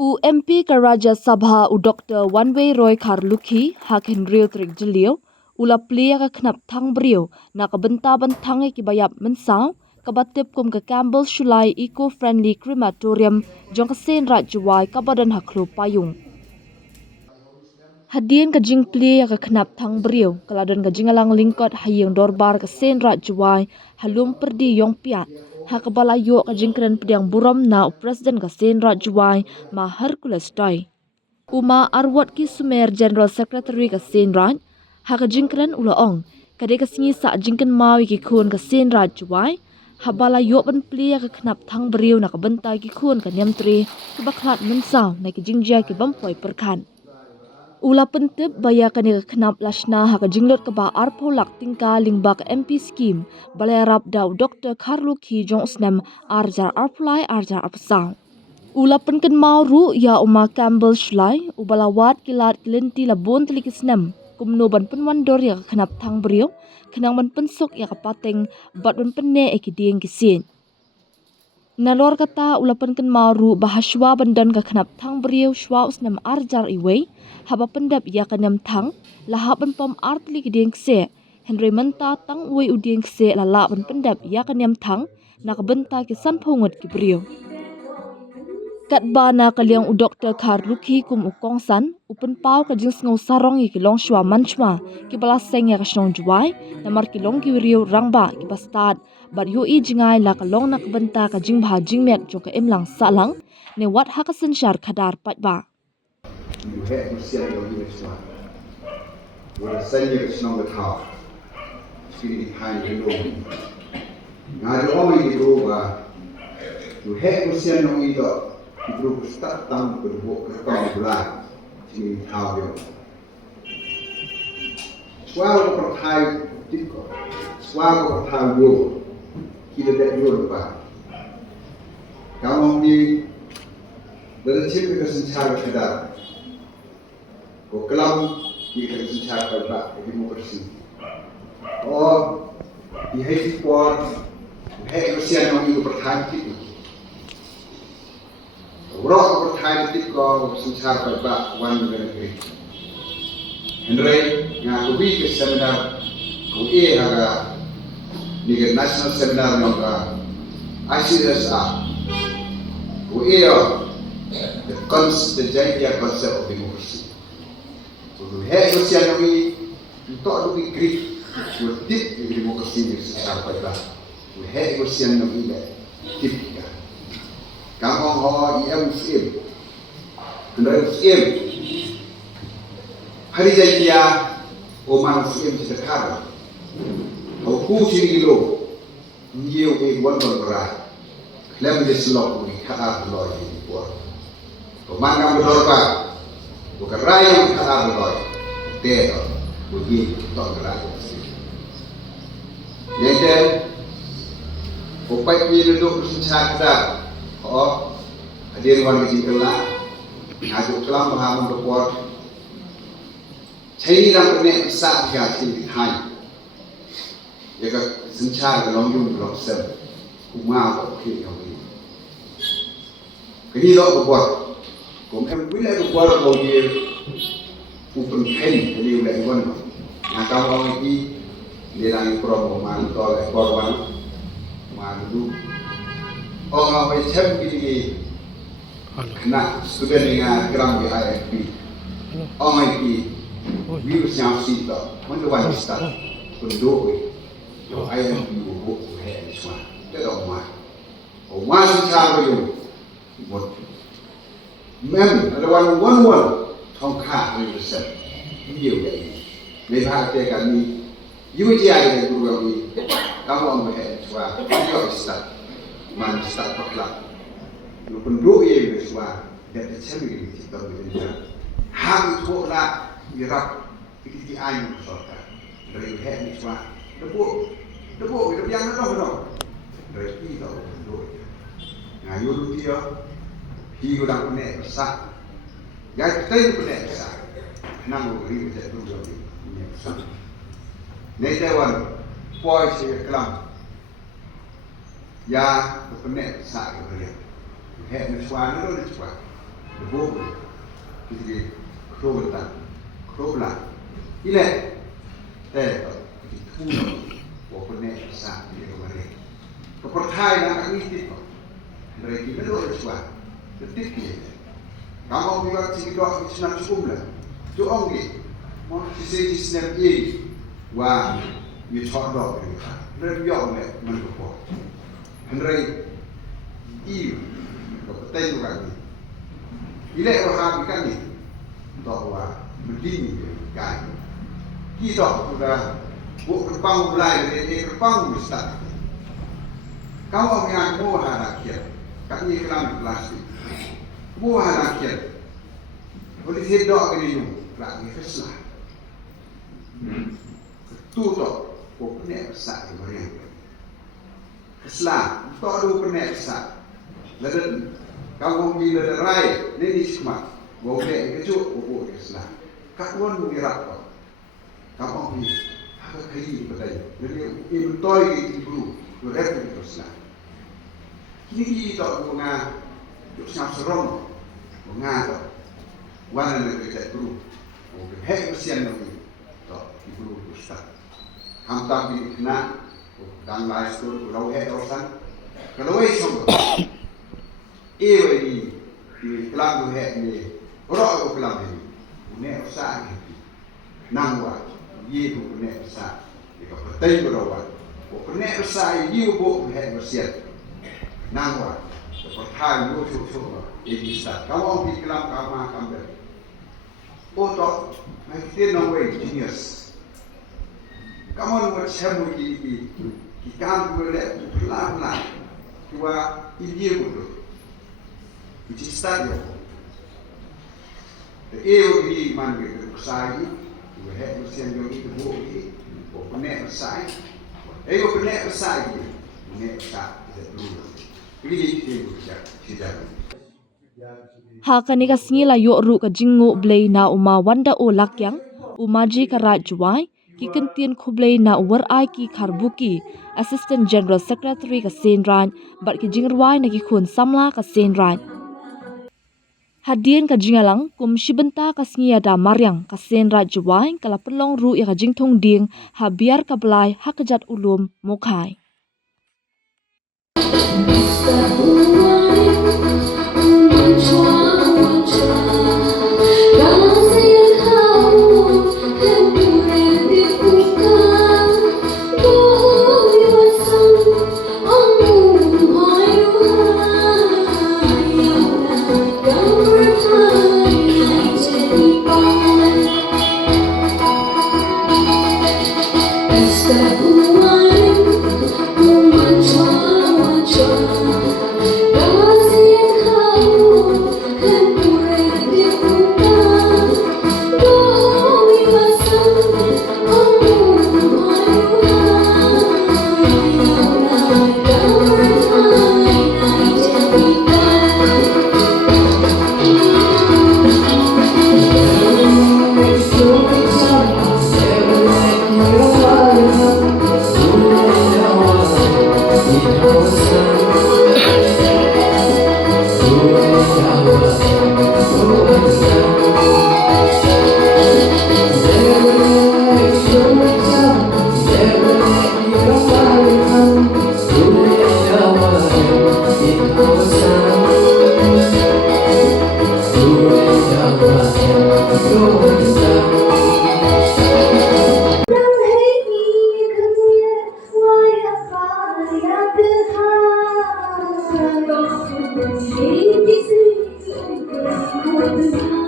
MP ka Rajya Sabha u Dr. Wanway Roy Kharlukhi hakin real trik jeliu ula plia ka knap thang brio na ka benta bantang ki bayap mensaw ka batip kum ka Campbell Shulai Eco Friendly Crematorium jong ka sen rajwai ka badan haklu payung. Hadien ka jing plia ka knap thang brio kaladan ka jingalang lingkot hayeng dorbar ka sen rajwai halum perdi yong piat. Hakabala yo ka jingkren pediang buram na presiden ka sen rajwai ma Hercules Toy. Uma Arwat ki Sumer General Secretary ka sen raj haka jingkren ulaong kade ka singi sa jingken mawi ki khun ka sen rajwai habala yo ban plia ka knap thang brio na ka benta ki khun ka nyamtri ki baklat mensaw na ki jingjia ki bampoi perkhan. Ula pentip baya kani ka knap lashna haka jinglot ka ba arpolak tingka lingba ka MP scheme balayarap daw Dr. Kharlukhi jong usnam arjar arpulai arjar apsaw. Ula penken mauru ya uma Campbell Shulai ubalawat kilat kilenti labon telikisnam kumno ban penwandor ya ka knap thang brio kenang ban pensok ya ka pateng bat ban penne ekiding kisin. Nalor kata ula penken mauru bahaswa bandan ka knap thang brio shwa usnam arjar iway haba pendap ya kanyam thang lahap ban pom artli kiding kse Henry menta tang uwe uding kse lala ban pendap ya kanyam thang na kabenta ki sanphongot ki brio. Kat ba na kaliang u Dr. Kharlukhi kum ukong san upen pau ka jing ngau sarong ki long shwa manchma ki balaseng ya ka shnong juai na mar ki long ki rio rangba ki bastad bar yo i jingai la ka long na kabenta ka jing bha jing met jo ka emlang salang ne wat hakasen shar khadar pat ba. You have to see your units one. What a send you it's not half. Feeling behind the room. Now the only over you have to see no either. You group start down to the book of black. Feeling how you 12 of time tickle. 12 of time rule. Keep that rule back. Come on, me. The typical sense of that. Ko kelam di kerja kerja demokrasi. Oh, di hari kuat, hari Rusia yang itu bertahan itu. Orang bertahan itu ko senjata kerja wan negeri. Henry yang aku ke seminar, aku harga di national seminar yang ICSA. Aku the concept of democracy. Hai Rusia ni untuk lebih grip, bertip di demokrasi ni secara baiklah. Hai Rusia ni tip. Kamu ho ia muslim, kendara muslim. Hari jaya umat muslim sedekah. Aku sini lo, dia wan berat. Lem di selok ni kata loy ni buat. Pemanggang berdorba. Bukan raya yang tak berdoa, tidak begitu tak berdoa. Jadi, upaya ini duduk secara oh, hadir warga jingkala, ngajak kelam bahaman berkuat. Saya dalam pernik besar dia sini hai. Jika secara gelongjung belum sem, kumau okey okey. Kini tak berkuat. Kung em wila ko kwaro ko ye upun pen ni wala iwan na kawo iki nilang promo man to le korban mandu o nga way chem gi na student nga gram gi IFP o nga iki wiu siang sito mun wan sta kun do yo IFP wo he swa te do ma o wan sa yo mo Mem ada one thong kha ni se nhiều vậy mấy ba cái cái ni yêu chi ai cái guru ni kamu ang he swa yo start man start pakla lu pun do ye swa ya te chemi ni ti to ni ha tu la irap ti ai ni so ta re he ni swa de bo yang no no re ti do ngayu lu ti yo hiu đang nè sa, gái tây cũng nè sa, năng người đi sẽ tu được nè sa. Nên thếวันpoi sẽ kelam, ya cũng nè sa cái này, hệ nó xóa nó được xóa, Bo kita kerobetan keroblah ile kita walaupun sah dia kemarin kepercayaan nak aktif mereka itu ada sesuatu ketik dia kamu juga sih doa kita cukup lah doa ni mau sisi snap ini wah you talk doa mereka mereka yang menurut mereka iyo kepercayaan juga ni ile orang kan ni doa berdini kan kita sudah berpanggung belai berpanggung besar. Kau yang mau harakian, kami kelam plastik, mau harakian. Boleh sedok ini lagi keslah. Tutup, pokoknya besar kemarin. Keslah, tak ada pernah besar. Lalu kau bila derai, ini semak. Boleh kejuk, boleh keslah. Kawan mengira kau ni apa kiri betul. Jadi ini betul itu dulu. Berapa itu sah. Kini kita menga, kita serong menga. Wana nak kerja dulu. Hei mesian lagi. Tak dulu ustaz. Hamtam di kena. Dan lain tu kalau hei orang. Kalau hei semua. Ini di kelam hei ni. Orang kelam ni. Ini ustaz ni. Nangwa. Ye bu ne sa ko patay barawa ko ne sa ye bu he masiat nangwa ko tha yo chu e sa ka wa bi klam ka ma kam be o to mai te no way genius come on what shamu ki kam bu le la ki wa ye bu ki sta yo e o bi man ge sa yi Wahai usian jogi tu boleh, bukan besar. Bukan besar dia, bukan besar kita dulu. Ini dia tidak. Hakani ka singila yo ru ka jingu blei na uma wanda o lakyang umaji ka rajwai ki kentien khublei na war ai ki kharbuki assistant general secretary ka senran bat ki jingrwai na ki khun samla ka senran Hadian ka jingalang kum shibenta ka singia da maryang ka senra juwai kala pelong ru ya ka jingthong ding ha biar ka blai ha kajat ulum mokhai Thank you.